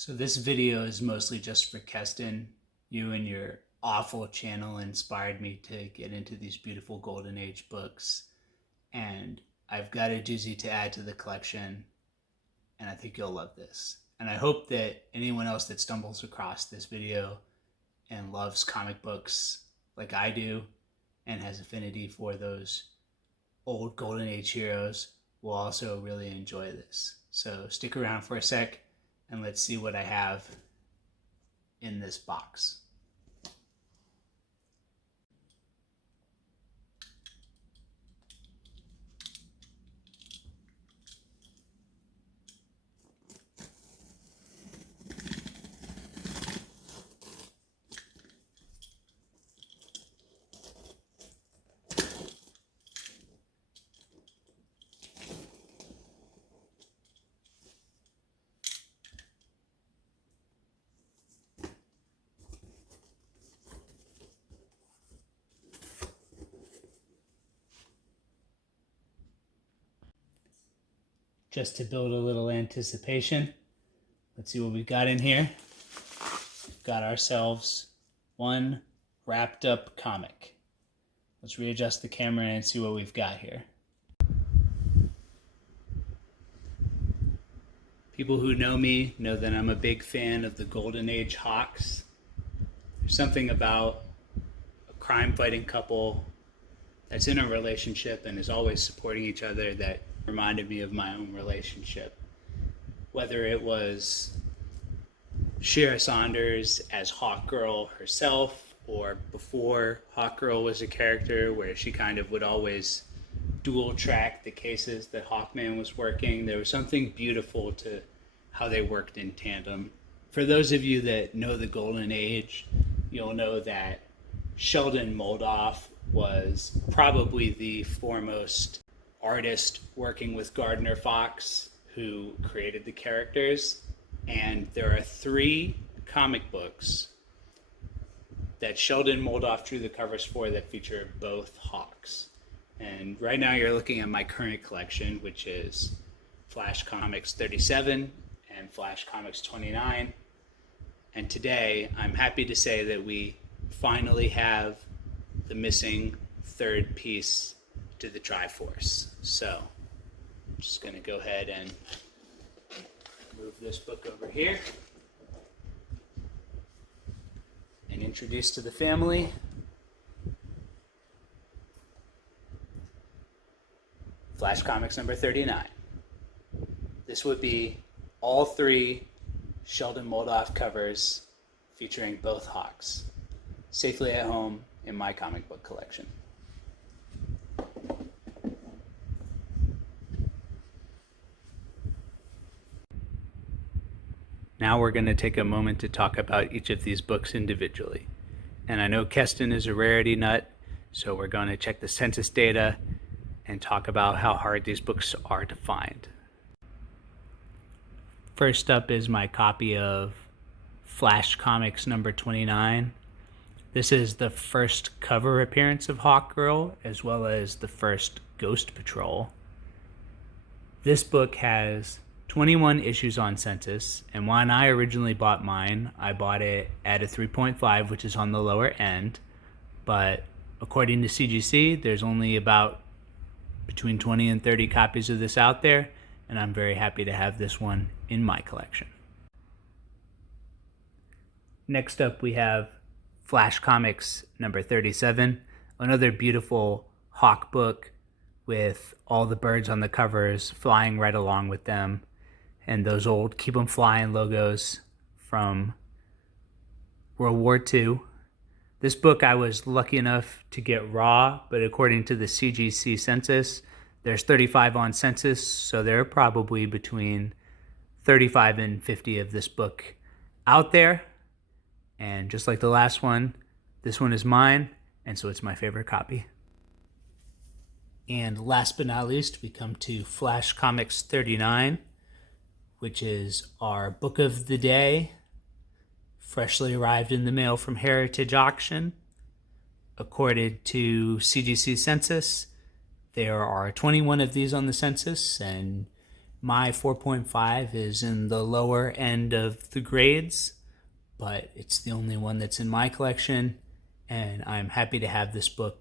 So this video is mostly just for Keston. You and your awful channel inspired me to get into these beautiful Golden Age books. And I've got a doozy to add to the collection, and I think you'll love this. And I hope that anyone else that stumbles across this video and loves comic books like I do and has affinity for those old Golden Age heroes will also really enjoy this. So stick around for a sec and let's see what I have in this box. Just to build a little anticipation, let's see what we've got in here. We've got ourselves one wrapped up comic. Let's readjust the camera and see what we've got here. People who know me know that I'm a big fan of the Golden Age Hawks. There's something about a crime-fighting couple that's in a relationship and is always supporting each other that reminded me of my own relationship. Whether it was Shira Saunders as Hawkgirl herself, or before Hawkgirl was a character where she kind of would always dual track the cases that Hawkman was working. There was something beautiful to how they worked in tandem. For those of you that know the Golden Age, you'll know that Sheldon Moldoff was probably the foremost artist working with Gardner Fox who created the characters. And there are 3 comic books that Sheldon Moldoff drew the covers for that feature both Hawks. And right now you're looking at my current collection, which is Flash Comics 37 and Flash Comics 29. And today I'm happy to say that we finally have the missing 3rd piece to the Triforce. So I'm just going to go ahead and move this book over here and introduce to the family Flash Comics number 39. This would be all 3 Sheldon Moldoff covers featuring both Hawks, safely at home in my comic book collection. Now we're going to take a moment to talk about each of these books individually. And I know Keston is a rarity nut, so we're going to check the census data and talk about how hard these books are to find. First up is my copy of Flash Comics number 29. This is the first cover appearance of Hawkgirl, as well as the first Ghost Patrol. This book has 21 issues on census, and when I originally bought mine, I bought it at a 3.5, which is on the lower end, but according to CGC, there's only about between 20 and 30 copies of this out there, and I'm very happy to have this one in my collection. Next up, we have Flash Comics number 37, another beautiful Hawk book with all the birds on the covers flying right along with them, and those old Keep 'em Flying logos from World War II. This book I was lucky enough to get raw, but according to the CGC census, there's 35 on census, so there are probably between 35 and 50 of this book out there. And just like the last one, this one is mine, and so it's my favorite copy. And last but not least, we come to Flash Comics 39, which is our book of the day, freshly arrived in the mail from Heritage Auction. According to CGC census, there are 21 of these on the census, and My 4.5 is in the lower end of the grades, but it's the only one that's in my collection, and I'm happy to have this book